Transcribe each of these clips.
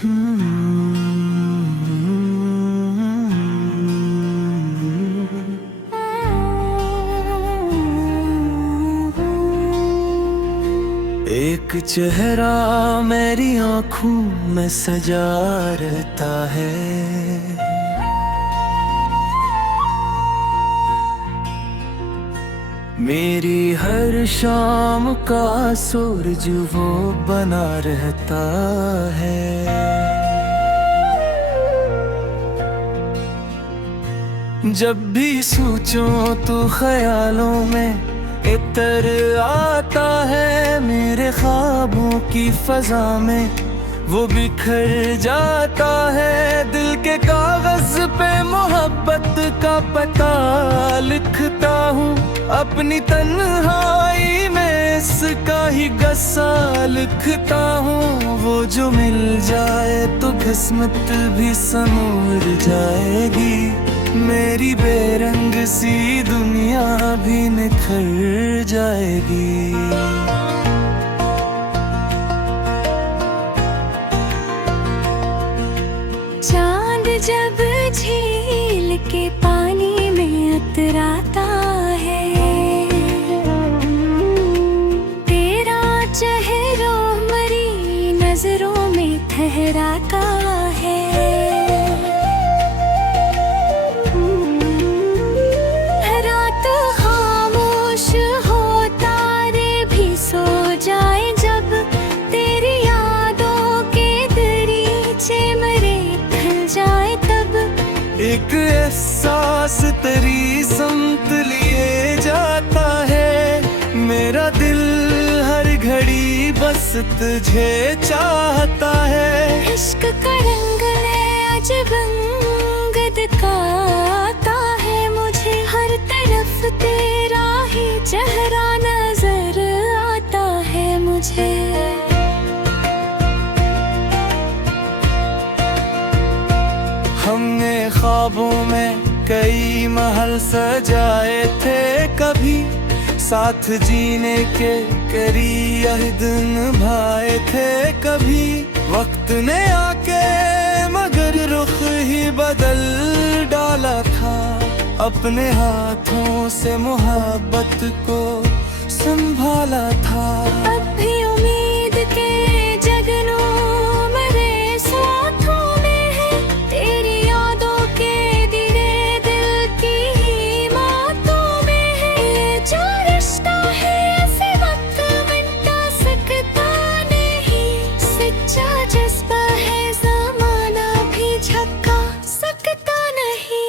एक चेहरा मेरी आँखों में सजा रहता है, मेरी हर शाम का सूरज वो बना रहता है। जब भी सोचूं तो ख्यालों में इतर आता है, मेरे ख्वाबों की फजा में वो बिखर जाता है। दिल के कागज पे मोहब्बत का पता लिखता हूँ, अपनी तन्हाई में इसका ही गस्सा लिखता हूँ। वो जो मिल जाए तो किस्मत भी संवर जाएगी, मेरी बेरंग सी दुनिया भी निखर जाएगी। चांद जब झील के पानी में उतराता है, तेरा चेहरा मरी नजरों में ठहराता है। रात खामोश हो, तारे भी सो जाए, जब तेरी यादों के दरीचे मरे जाए तब एक एहसास तेरी समत लिए जाता है। मेरा दिल हर घड़ी बस तुझे चाहता है। इश्क का रंग अजब रंग दिखाता है मुझे, हर तरफ तेरा ही चेहरा नजर आता है मुझे। हमने ख्वाबों में कई महल सजाए थे, कभी साथ जीने के कई अहद निभाए थे। कभी वक्त ने आके मगर रुख ही बदल डाला था, अपने हाथों से मोहब्बत को संभाला था। अब भी उम्मीद के जगनों मरे साथों में है, तेरी यादों के दिले दिल की ही बातों में है। ये जो रिश्ता है ऐसे वक्त मिटा सकता नहीं, सच्चा जज्बा है ज़माना भी झुका सकता नहीं।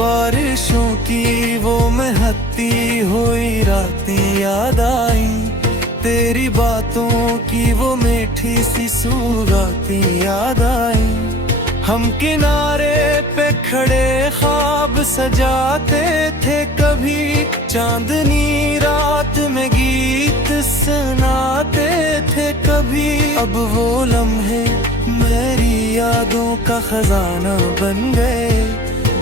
बारिशों की वो महती हुई रातें याद आई, तेरी बातों की वो मीठी सी सूरतें याद आई। हम किनारे पे खड़े ख्वाब सजाते थे, कभी चांदनी रात में गीत सुनाते थे। कभी अब वो लम्हे मेरी यादों का खजाना बन गए,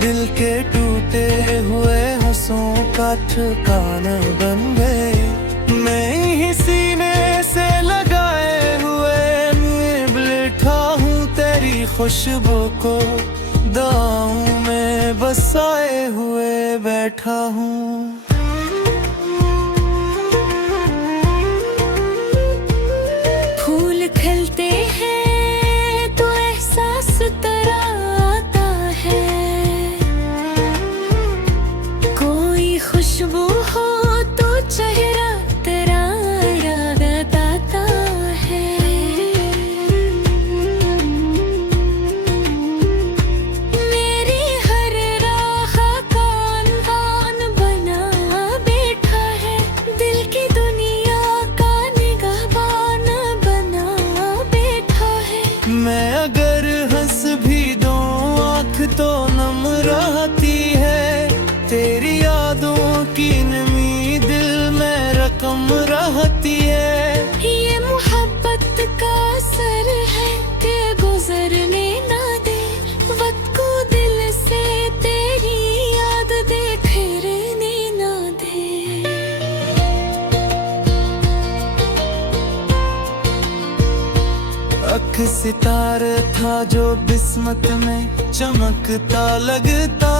दिल के टूटे हुए हंसों का ठिकाना बन गए। मैं ही सीने से लगाए हुए मैं बैठा हूँ, तेरी खुशबू को दाऊं में बसाए हुए बैठा हूँ। फूल खिलते हैं तो एहसास तेरा आता है, कोई खुशबू हो तो चेहरा तेरा याद आता है। मेरी हर राह का अनवान बना जो बिस्मत में चमकता लगता,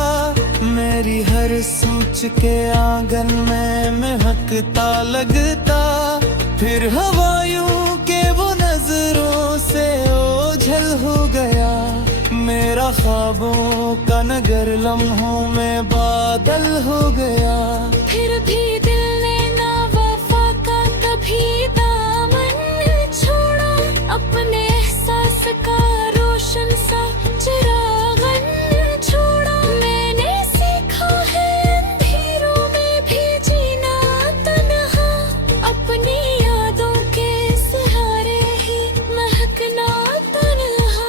मेरी हर सोच के आंगन में महकता लगता। फिर हवायों के वो नजरों से ओझल हो गया, मेरा ख्वाबों का नगर लम्हों में बादल हो गया। फिर भी दिल ने ना वफा का कभी दामन छोड़ा, अपने एहसास का रोशन सा चिरागन छोड़ा। मैंने सीखा है अंधेरों में भी जीना तन्हा, अपनी यादों के सहारे ही महकना तन्हा।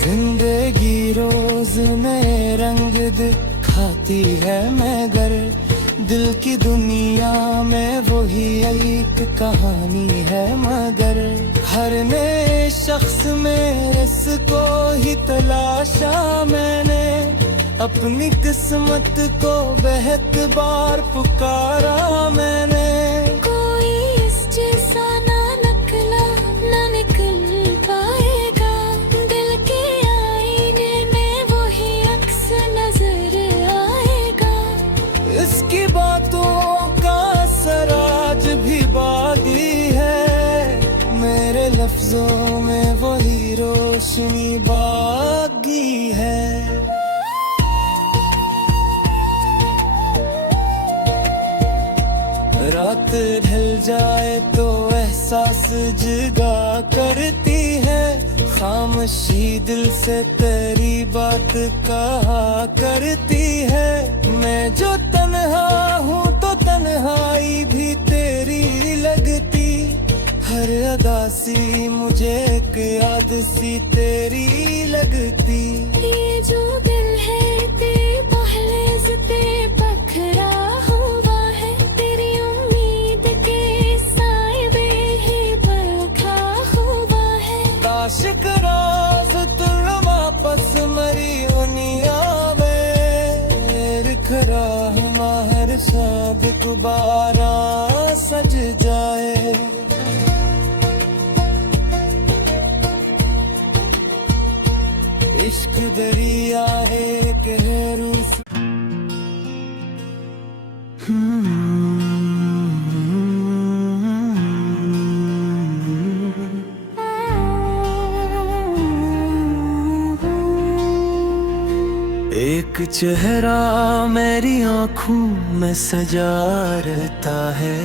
जिंदगी रोज नए रंग दिखाती है, मगर दिल की दुनिया में वही एक कहानी है। मगर हर नए शख्स में रस को ही तलाशा मैंने, अपनी किस्मत को बेहद बार पुकारा मैंने। कोई इस जैसा ना निकला ना निकल पाएगा, दिल के आईने में वही अक्स नजर आएगा। इसकी बातों का असर आज भी बाकी है, मेरे लफ्जों में वही रोशनी बाकी है। रात ढल जाए तो एहसास जगा करती है, खामोशी दिल से तेरी बात कहा करती है। मैं जो तन्हा हूँ तो तन्हाई भी तेरी लगती, हर अदा सी मुझे एक याद सी तेरी लगती। ये जो दिल है ते पहले से ते पखरा हुआ है, तेरी उम्मीद के साए में ही बरखा हुआ है। आशिक राज तुम वापस मरी दुनिया में, खरा माहर सब दोबारा सज जाए। इश्क दरिया है कहरू एक चेहरा मेरी आँखों में सजा रहता है,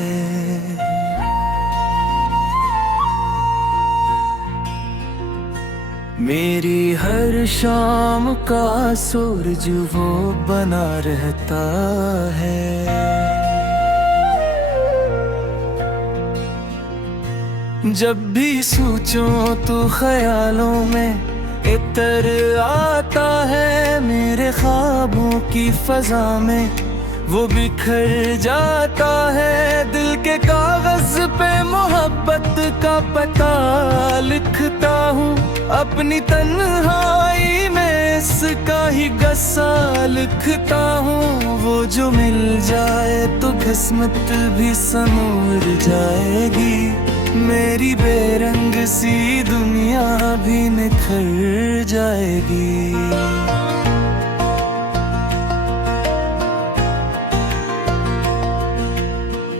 मेरी हर शाम का सूरज वो बना रहता है। जब भी सोचूं तो ख्यालों में इतर आता है, मेरे ख्वाबों की फजा में वो बिखर जाता है। दिल के कागज पे मोहब्बत का पता लिखता हूँ, अपनी तन्हाई में इसका ही गस्सा लिखता हूँ। वो जो मिल जाए तो किस्मत भी संवर जाएगी, मेरी बेरंग सी दुनिया भी निखर जाएगी।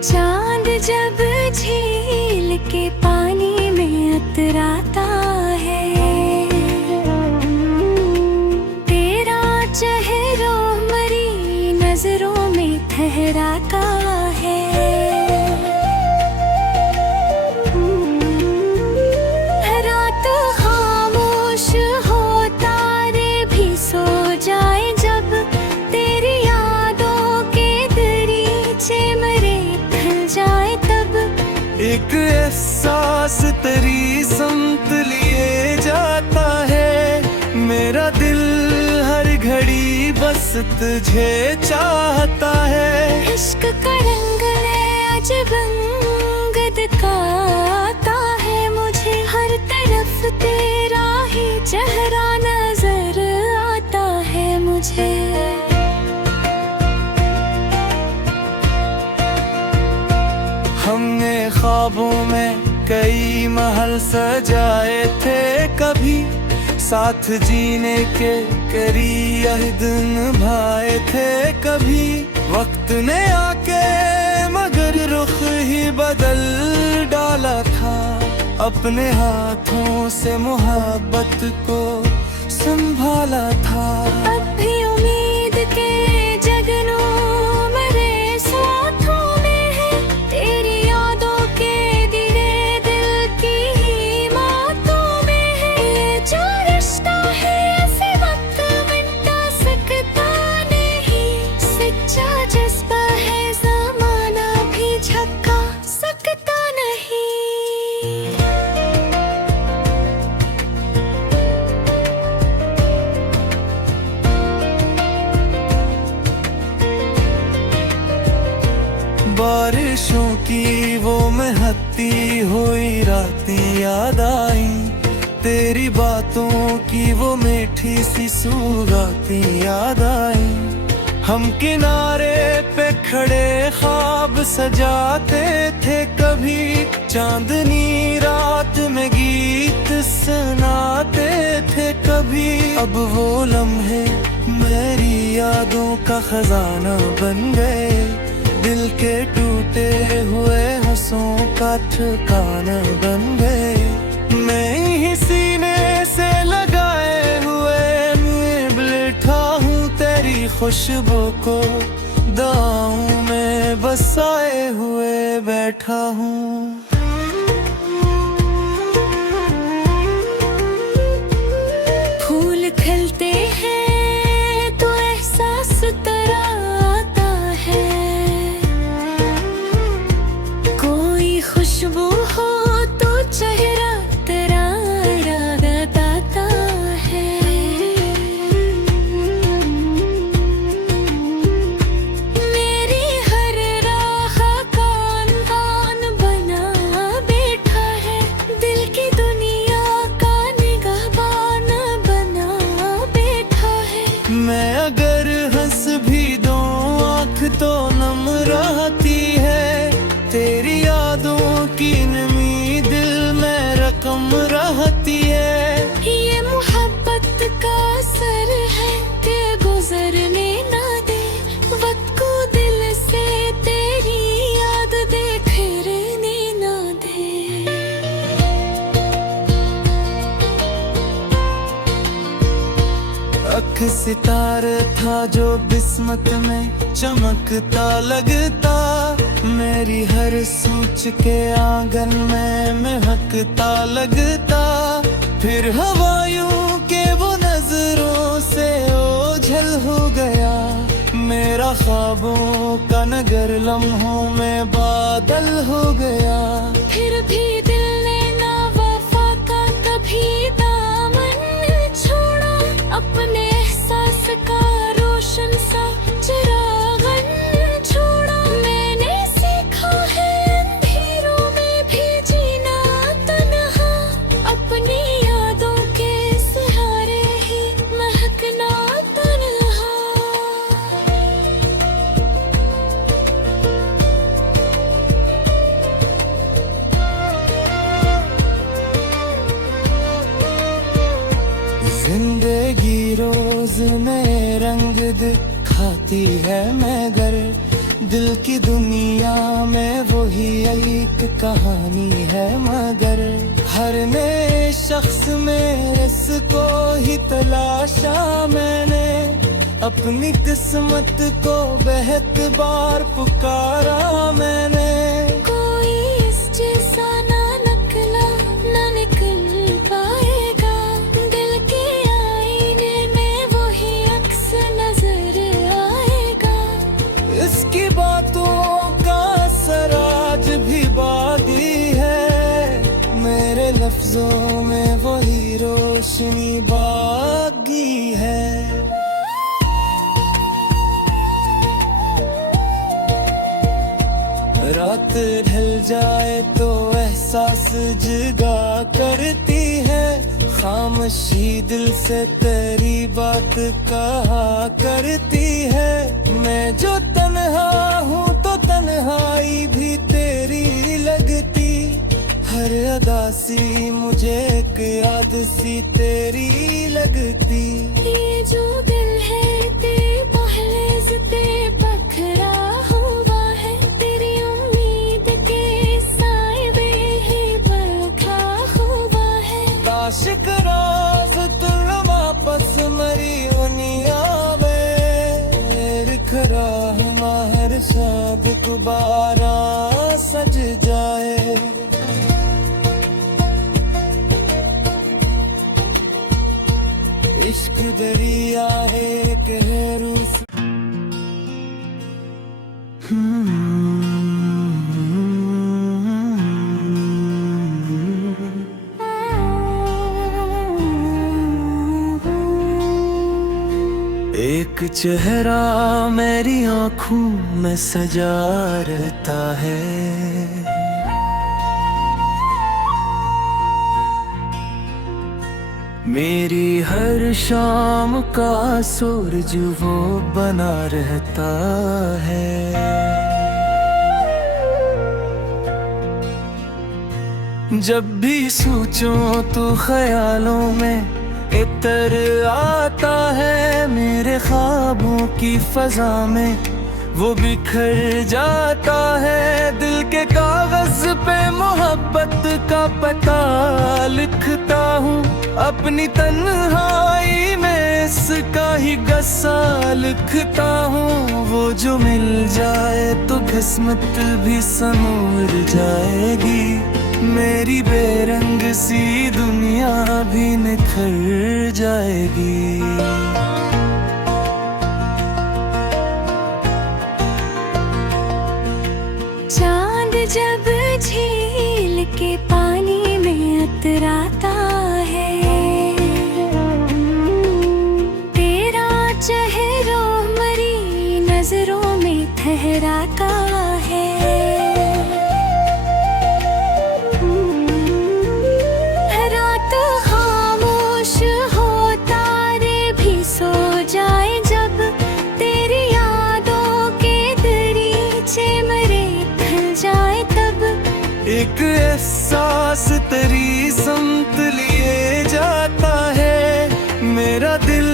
चांद जब झील के पानी में उतराता है, तेरा चेहरा मरी नजरों में ठहराता है। रात खामोश हो तारे भी सो जाए, जब तेरी यादों के दरीचे मरे खल जाए तब एक एहसास तेरी समत लिए जाता है, मेरा दिल हर घड़ी बस तुझे चाहता है। इश्क का रंग है अजब रंग दिखाता है मुझे, हर तरफ तेरा ही चेहरा नजर आता है मुझे। ख्वाबों में कई महल सजाए थे कभी, साथ जीने के कई अहद निभाए थे कभी। वक्त ने आके मगर रुख ही बदल डाला था, अपने हाथों से मोहब्बत को संभाला था। अब भी उम्मीद के जगनों मेरे साथों में है, तेरी यादों के दिले दिल की ही बातों में है। ये जो रिश्ता है ऐसे वक्त मिटा सकता नहीं, सच्चा जज्बा है ज़माना भी झुका सकता नहीं। बारिशों की वो महती हुई रातें याद आई, तेरी बातों की वो मीठी सी सुगातें याद आई। हम किनारे पे खड़े ख्वाब सजाते थे कभी, चांदनी रात में गीत सुनाते थे कभी। अब वो लम्हे मेरी यादों का खजाना बन गए, दिल के टूटे हुए हंसों का ठिकाना बन गए। मैं ही सीने से लगाए हुए में बैठा हूँ, तेरी खुशबू को दाऊं में बसाए हुए बैठा हूँ। फूल खिलते हैं तो एहसास तेरा आता है, कोई खुशबू हो तो चेहरा तेरा याद आता है। मेरी हर राह का अनजान बना बैठा है, दिल की दुनिया का निगहबान बना बैठा है। मैं अगर हंस भी दूं आँख तो नम रहती है, तेरी यादों की नमी दिल में रकम रहती है। ये मोहब्बत का असर है कि गुजरने ना दे वक्त को, दिल से तेरी याद दे फिरने ना दे। अख सितारे था जो बिस्मत में चमकता लगता, मेरी हर सोच के आंगन में महकता लगता। फिर हवायों के वो नजरों से ओझल हो गया, मेरा ख्वाबों का नगर लम्हों में बादल हो गया। फिर भी दिल ने ना वफा का कभी दामन छोड़ा, अपने एहसास का रोशन सा चिरागन छोड़ा। मैंने सीखा है अंधेरों में भी जीना तन्हा, अपनी यादों के सहारे ही महकना तन्हा। जिंदगी रोज नए रंग दिखाती है, मगर दिल की दुनिया में वही एक कहानी है। मगर हर नए शख्स में इसको ही तलाशा मैंने, अपनी किस्मत को बेहद बार पुकारा मैंने। कोई इस जैसा ना निकला ना निकल पाएगा, दिल के आईने में वही अक्स नजर आएगा। इसकी बातों का असर आज भी बाकी है, मेरे लफ्जों में वही रोशनी बाकी है। रात ढल जाए तो एहसास जगा करती है, खामोशी दिल से तेरी बात कहा करती है। मैं जो तन्हा हूँ तो तन्हाई भी तेरी लगती सी मुझे एक याद सी तेरी लगती। ये जो दिल है ते पहले से पखरा हुआ है, तेरी उम्मीद के साए में ही बरखा हुआ है। आशिक राज तुम वापस मरी दुनिया में खरा हमार शाद दोबारा सज जाए। इश्क दरिया है कहरू एक चेहरा मेरी आँखों में सजा रहता है। मेरी हर शाम का सूरज वो बना रहता है। जब भी सोचूं तो ख्यालों में इतर आता है, मेरे ख्वाबों की फजा में वो बिखर जाता है। दिल के कागज पे मोहब्बत का पता लिखता हूँ, अपनी तन्हाई में इसका ही गस्सा लिखता हूँ। वो जो मिल जाए तो किस्मत भी संवर जाएगी, मेरी बेरंग सी दुनिया भी निखर जाएगी। चांद जब झील के पानी में उतराता है, तेरा चेहरा मरी नजरों में ठहराता है। रात खामोश हो, तारे भी सो जाए, जब तेरी यादों के दरीचे मरे खल जाए तब एक एहसास तेरी समत लिए जाता है। मेरा दिल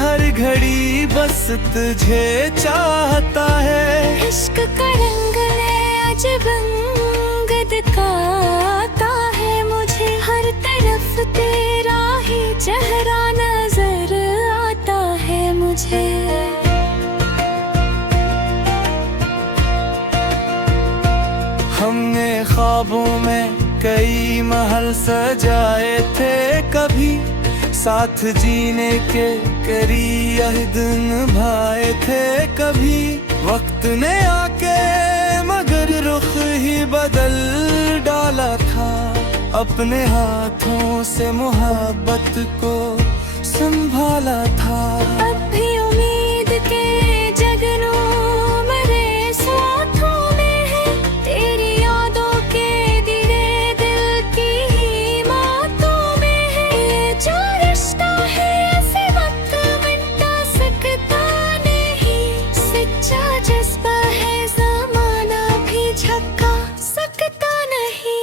हर घड़ी बस तुझे चाहता है। इश्क का रंग है अजब रंग दिखाता है मुझे, हर तरफ तेरा ही चेहरा नजर आता है मुझे। हमने ख्वाबों में कई महल सजाए थे, कभी साथ जीने के करी अहद निभाए थे। कभी वक्त ने आके मगर रुख ही बदल डाला था, अपने हाथों से मोहब्बत को संभाला था। अब भी उम्मीद के जगनों मेरे साथों में है, तेरी यादों के दिले दिल की ही बातों में है। ये जो रिश्ता है ऐसे वक्त मिटा सकता नहीं, सच्चा जज्बा है ज़माना भी झुका सकता नहीं।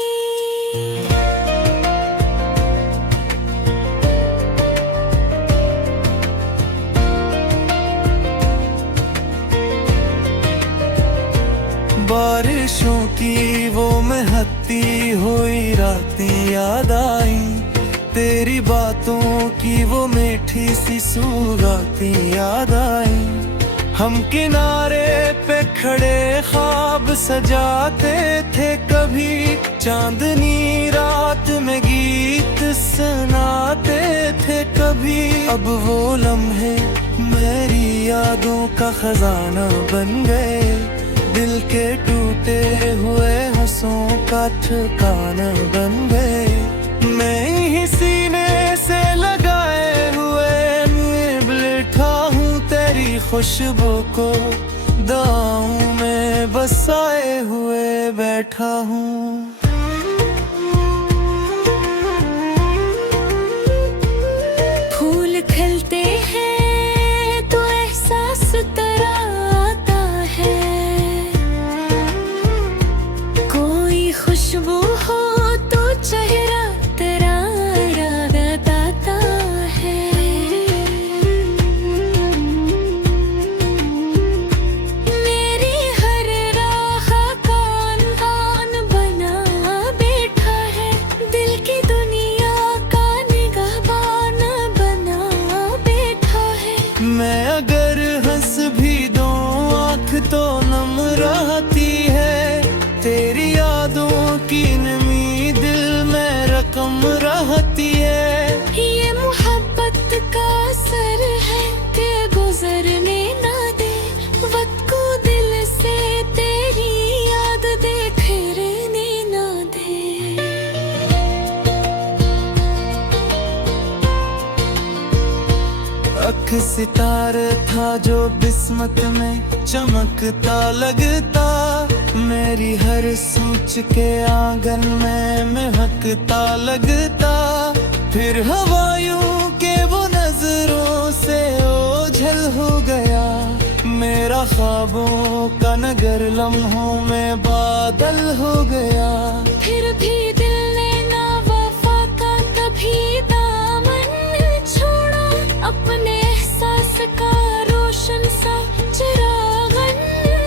बारिशों की वो महती हुई रातें याद आई, तेरी बातों की वो मीठी सी सुगातें याद आई। हम किनारे पे खड़े ख्वाब सजाते थे, कभी चांदनी रात में गीत सुनाते थे कभी। अब वो लम्हे मेरी यादों का खजाना बन गए, दिल के टूटे हुए हंसों का ठिकाना बन गए। मैं ही सीने से लगाए हुए बैठा हूँ, तेरी खुशबू को दाऊं में बसाए हुए बैठा हूँ। फूल खिलते हैं तो एहसास तेरा आता है, कोई खुशबू हो तो चेहरा जो किस्मत में चमकता लगता, मेरी हर सोच के आंगन में महकता लगता। फिर हवायों के वो नजरों से ओझल हो गया, मेरा ख्वाबों का नगर लम्हों में बादल हो गया। फिर भी दिल ने ना वफा का कभी दामन छोड़ा, अपने एहसास का रोशन सा चिरागन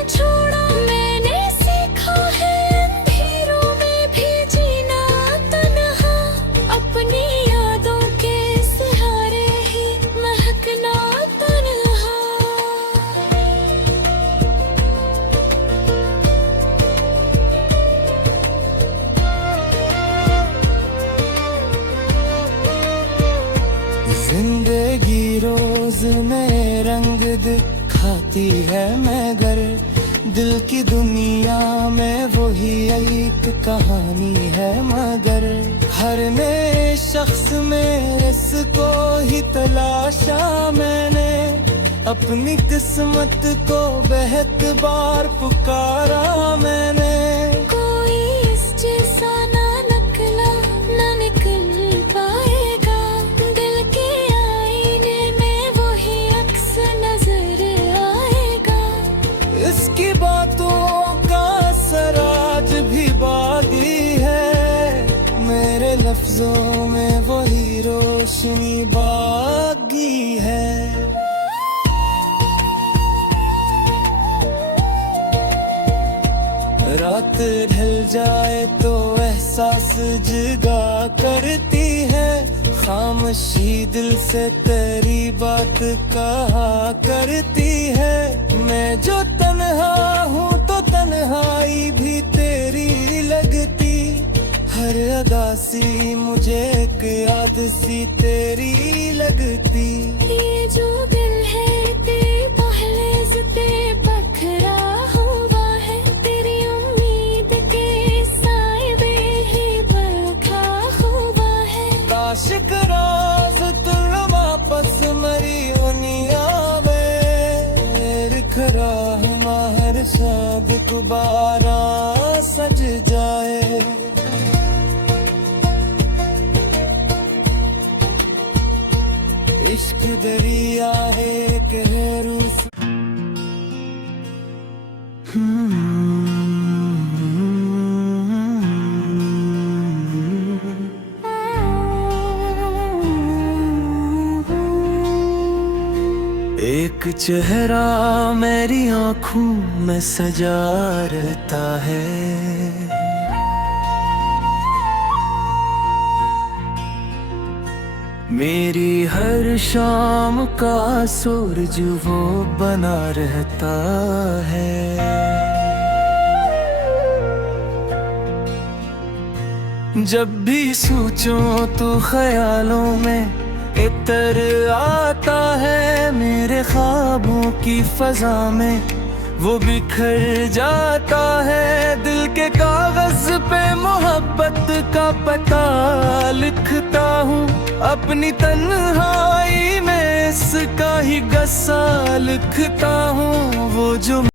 छोड़ा। मैंने सीखा है अंधेरों में भी जीना तन्हा, अपनी यादों के सहारे ही महकना तन्हा। जिंदगी रोज नए रंग दिखाती है, मगर दिल की दुनिया में वही एक कहानी है। मगर हर नए शख्स में इसको ही तलाशा मैंने, अपनी किस्मत को बेहद बार पुकारा मैंने। कोई इस जैसा ना निकला ना निकल पाएगा, दिल के आईने में वही अक्स नजर आएगा। इसकी बातों का असर आज भी बाकी है, मेरे लफ्जों में वही रोशनी बाकी है। रात ढल जाए तो एहसास जगा करती है, खामोशी दिल से तेरी बात कहा करती है। मैं जो तन्हा हूँ तो तन्हाई भी तेरी लगती, हर अदा सी मुझे एक याद सी तेरी लगती। ये जो दिल है ते पहले से ते बखरा हुआ है, तेरी उम्मीद के साए में ही बरखा हुआ है। आशिक राज तुम वापस मरी दुनिया में, खरा हमार शाद गुबारा सज जाए। इश्क दरिया है कहरू एक चेहरा मेरी आँखों में सजा रहता है, मेरी हर शाम का सूरज वो बना रहता है। जब भी सोचूं तो ख्यालों में इतर आता है, मेरे ख्वाबों की फजा में वो बिखर जाता है। दिल के कागज पे मोहब्बत का पता लिखता हूँ, अपनी तन्हाई में इसका ही गस्सा लिखता हूँ। वो जो